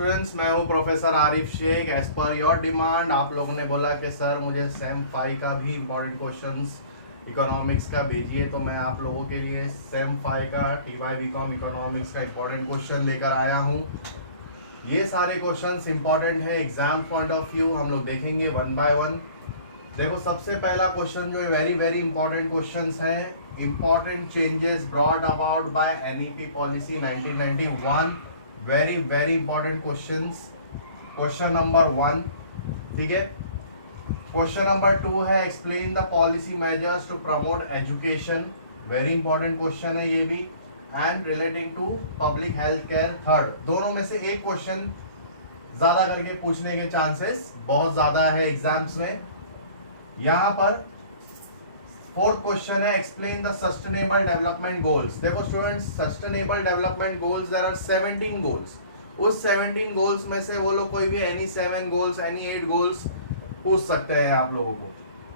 Students, मैं हूं professor Arif Shaikh. As per your demand आप लोगों ने बोला कि सर मुझे सेम 5 का भी इम्पोर्टेंट क्वेश्चंस इकोनॉमिक्स का भेजिए, तो मैं आप लोगों के लिए सेम 5 का TY BCom इकोनॉमिक्स का इम्पोर्टेंट क्वेश्चन लेकर आया हूं। ये सारे क्वेश्चंस इंपॉर्टेंट है एग्जाम पॉइंट ऑफ व्यू। हम लोग देखेंगे वन बाय वन। देखो, सबसे पहला क्वेश्चन जो वेरी वेरी इंपॉर्टेंट क्वेश्चंस है, important changes brought about by NEP policy 1991। Very very important questions. Question number 1, ठीक है। क्वेश्चन नंबर 2 है explain the policy measures to promote education. Very important question है ये भी। And relating to public health care, third. दोनों में से एक क्वेश्चन ज्यादा करके पूछने के चांसेस बहुत ज्यादा है एग्जाम्स में। यहां पर फोर्थ क्वेश्चन है explain the sustainable development goals. देखो students, sustainable development goals there are 17 goals. उस 17 गोल्स में से वो लोग कोई भी एनी 7 गोल्स, एनी 8 गोल्स पूछ सकते हैं आप लोगों को,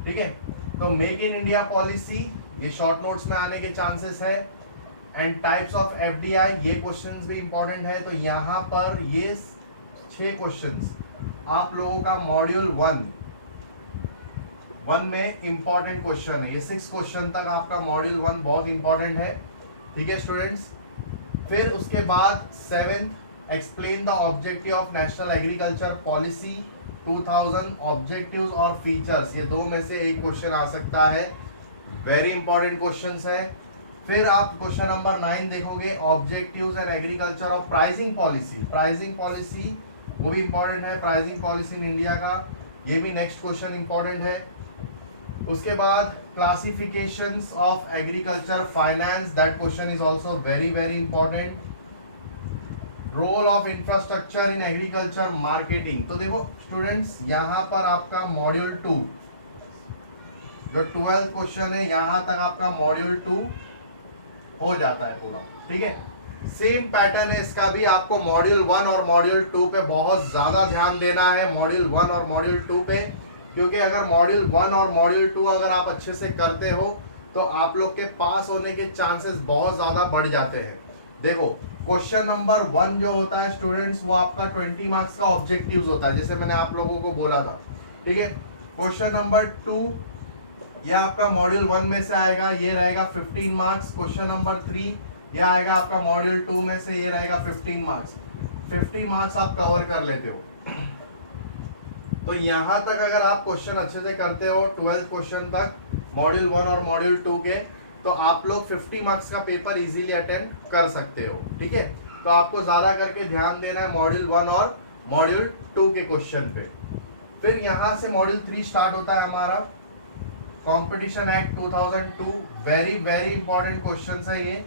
ठीक है। तो मेक इन इंडिया पॉलिसी, ये शॉर्ट नोट्स में आने के चांसेस है। एंड टाइप्स ऑफ FDI, ये क्वेश्चंस भी इंपॉर्टेंट है। तो यहाँ पर ये 6 क्वेश्चंस आप लोगों का मॉड्यूल 1 में इंपॉर्टेंट क्वेश्चन है। ये 6 क्वेश्चन तक आपका मॉड्यूल 1 बहुत इंपॉर्टेंट है, ठीक है स्टूडेंट्स। फिर उसके बाद 7th explain the objective of national agriculture policy 2000, objectives और फीचर्स। ये दो में से एक क्वेश्चन आ सकता है, वेरी इंपॉर्टेंट क्वेश्चंस है। फिर आप क्वेश्चन नंबर 9 देखोगे, objectives and agriculture of pricing policy. Pricing policy वो भी इंपॉर्टेंट है, प्राइसिंग पॉलिसी इन इंडिया का, ये भी नेक्स्ट क्वेश्चन इंपॉर्टेंट है। उसके बाद classifications of agriculture finance, that question is also very very important. Role of infrastructure in agriculture marketing. तो देखो स्टूडेंट्स, यहाँ पर आपका मॉड्यूल 2 जो 12th क्वेश्चन है, यहाँ तक आपका मॉड्यूल 2 हो जाता है पूरा, ठीक है। सेम पैटर्न है इसका भी, आपको मॉड्यूल 1 और मॉड्यूल 2 पे बहुत ज्यादा ध्यान देना है। मॉड्यूल 1 और मॉड्यूल 2 पे, क्योंकि अगर मॉड्यूल 1 और मॉड्यूल 2 अगर आप अच्छे से करते हो तो आप लोग के पास होने के चांसेस बहुत ज्यादा बढ़ जाते हैं। देखो, क्वेश्चन नंबर 1 जो होता है स्टूडेंट्स, वो आपका 20 मार्क्स का ऑब्जेक्टिव्स होता है, जैसे मैंने आप लोगों को बोला था, ठीक है। क्वेश्चन नंबर 2 ये आपका मॉड्यूल 1 में से आएगा, ये रहेगा 15 मार्क्स। क्वेश्चन नंबर 3 ये आएगा आपका मॉड्यूल 2 में से, ये रहेगा 15 मार्क्स। 50 मार्क्स आप कवर कर लेते हो। तो यहाँ तक अगर आप क्वेश्चन अच्छे से करते हो 12th क्वेश्चन तक मॉड्यूल 1 और मॉड्यूल 2 के, तो आप लोग 50 मार्क्स का पेपर इजीली अटेम्प्ट कर सकते हो, ठीक है। तो आपको ज्यादा करके ध्यान देना है मॉड्यूल 1 और मॉड्यूल 2 के क्वेश्चन पे। फिर यहाँ से मॉड्यूल 3 स्टार्ट होता है हमारा, competition act 2002। Very very important question है ये।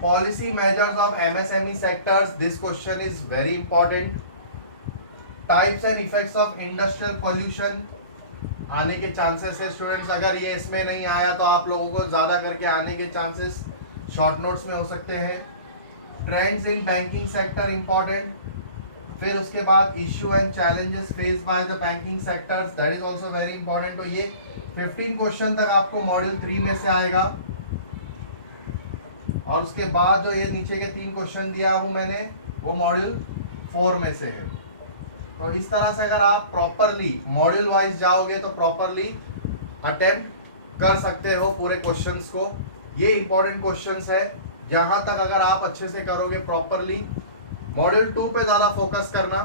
Policy measures of MSME sectors, this question is very important. Types and effects of industrial pollution आने के चांसेस है स्टूडेंट्स। अगर ये इसमें नहीं आया तो आप लोगों को ज्यादा करके आने के चांसेस शॉर्ट नोट्स में हो सकते हैं। Trends in banking sector important. फिर उसके बाद issue and challenges face by the banking sectors, that is also very important. तो ये 15 क्वेश्चन तक आपको मॉड्यूल 3 में से आएगा। और उसके बाद जो ये नीचे के 3 क्वेश्चन दिया हूं मैंने, वो मॉड्यूल 4 में से है। तो इस तरह से अगर आप प्रॉपरली मॉड्यूल वाइज जाओगे तो प्रॉपरली अटेम्प्ट कर सकते हो पूरे क्वेश्चंस को। ये इंपॉर्टेंट क्वेश्चंस है, जहां तक अगर आप अच्छे से करोगे प्रॉपरली। मॉड्यूल 2 पे ज्यादा फोकस करना,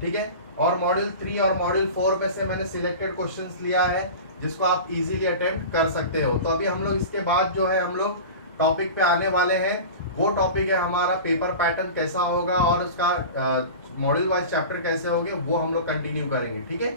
ठीक है। और मॉड्यूल 3 और मॉड्यूल 4 में से मैंने सिलेक्टेड क्वेश्चंस लिया है जिसको आप इजीली अटेम्प्ट कर सकते हो। तो अभी हम लोग इसके बाद जो है हम लोग टॉपिक पे आने वाले हैं। वो टॉपिक है हमारा पेपर पैटर्न कैसा होगा और उसका मॉड्यूल वाइज चैप्टर कैसे होंगे, वो हम लोग कंटिन्यू करेंगे, ठीक है।